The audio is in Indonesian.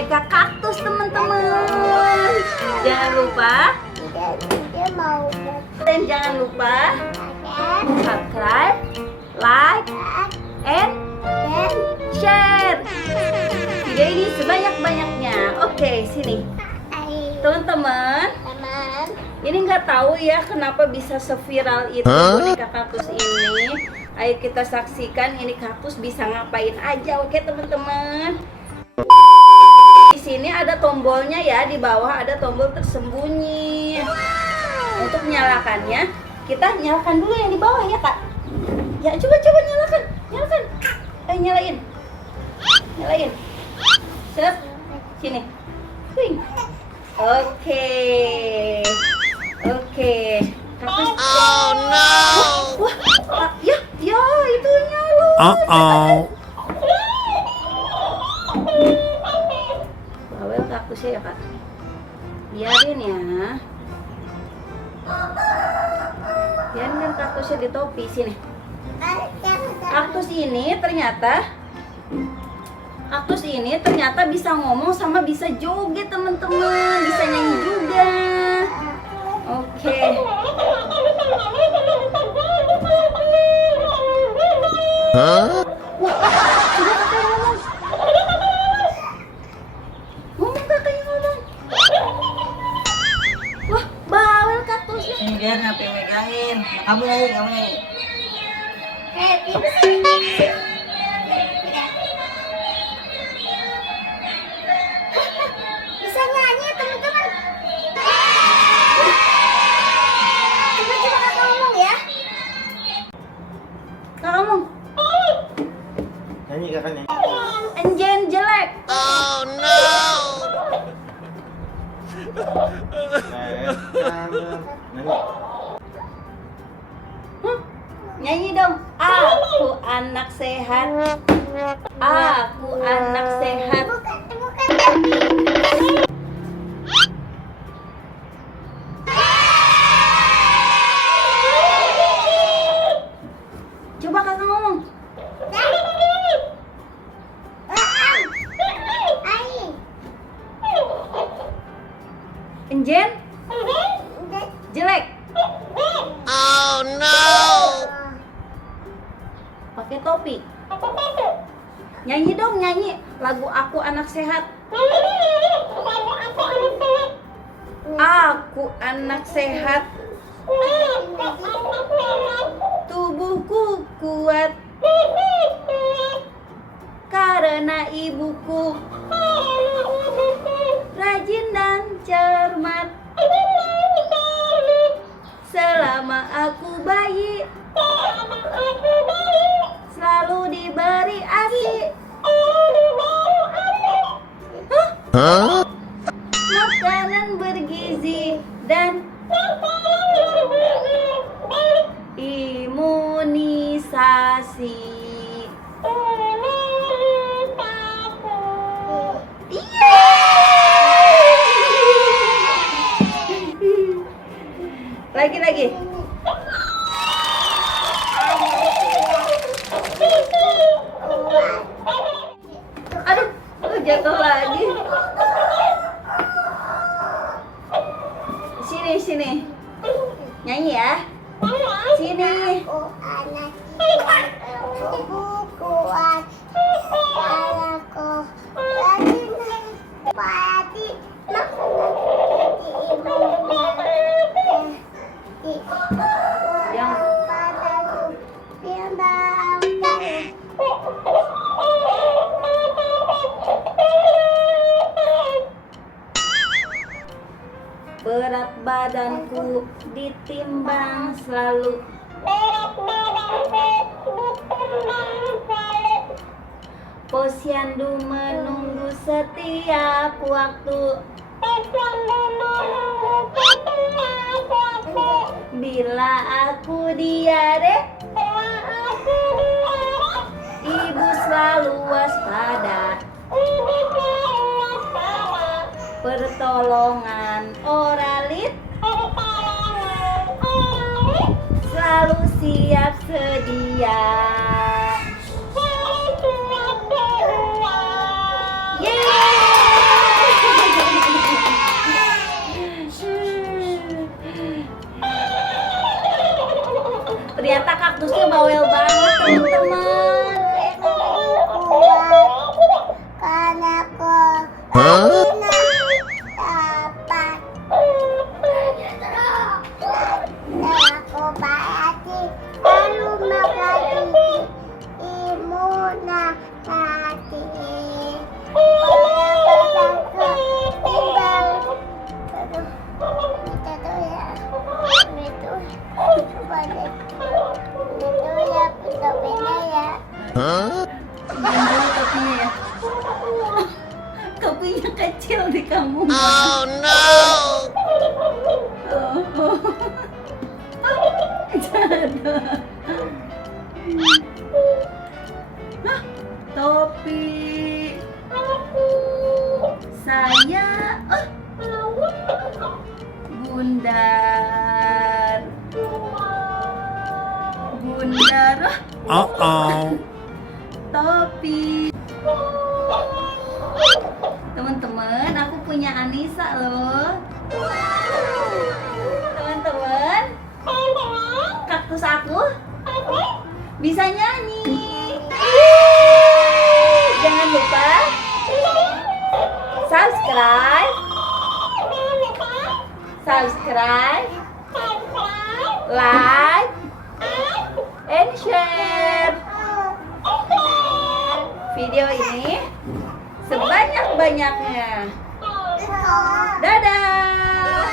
boneka kaktus teman-teman. Jangan lupa dan jangan lupa subscribe, like, and share video ini sebanyak-banyaknya. Oke, sini teman-teman. Ini nggak tahu ya kenapa bisa seviral itu boneka kaktus ini. Ayo kita saksikan ini kaktus bisa ngapain aja. Oke teman-teman. Di sini ada tombolnya ya, di bawah ada tombol tersembunyi. Untuk menyalakannya, kita nyalakan dulu yang di bawah ya kak. Ya coba nyalakan. Nyalain. Set, sini. Oke. Kaktus. Oh no. Wah, ya itu nyala. Bawel kaktusnya ya kak. Biarin kaktusnya di topi sini. Kaktus ini ternyata bisa ngomong sama bisa joget teman-teman, bisa nyanyi juga. Oke. Hah? Wah, coba kakak ngomong. Kakaknya ngomong. Wah, bawel kaktusnya. Ini dia sampai megangin. Kamu nyanyi. Bisa nyanyi teman-teman. Coba kakak ngomong ya. Kakak ngomong. Nyanyi kakak nyanyi. Enjen jelek. Oh no. Nyanyi. Nyanyi dong. Aku anak sehat. Aku anak sehat. Coba kakak ngomong. Enjen jelek. Oh no. Pakai topi. Nyanyi dong, nyanyi lagu Aku Anak Sehat. Aku anak sehat, tubuhku kuat karena ibuku rajin dan cermat. Selama aku bayi selalu diberi ASI. Hah? Makanan bergizi dan imunisasi. Lagi. Aduh, jatuh lagi. Sini. Nyanyi ya. Sini. Berat badanku ditimbang selalu. Posyandu menunggu setiap waktu. Bila aku diare, ibu selalu waspada. Pertolongan oralit selalu siap sedia. Yeay! Ternyata kaktusnya bawel banget teman-teman. Karena aku Huh? dapat aku berarti lalu makasih imunasi Huh? Gimana topinya ya? Topinya kecil di kamu. Oh no! Jatuh. Hah? Topi saya bundar Uh-oh. topi. Teman-teman, aku punya Anissa loh. Teman-teman, kaktus aku bisa nyanyi. Jangan lupa subscribe, like, and share video ini sebanyak-banyaknya. Dadah.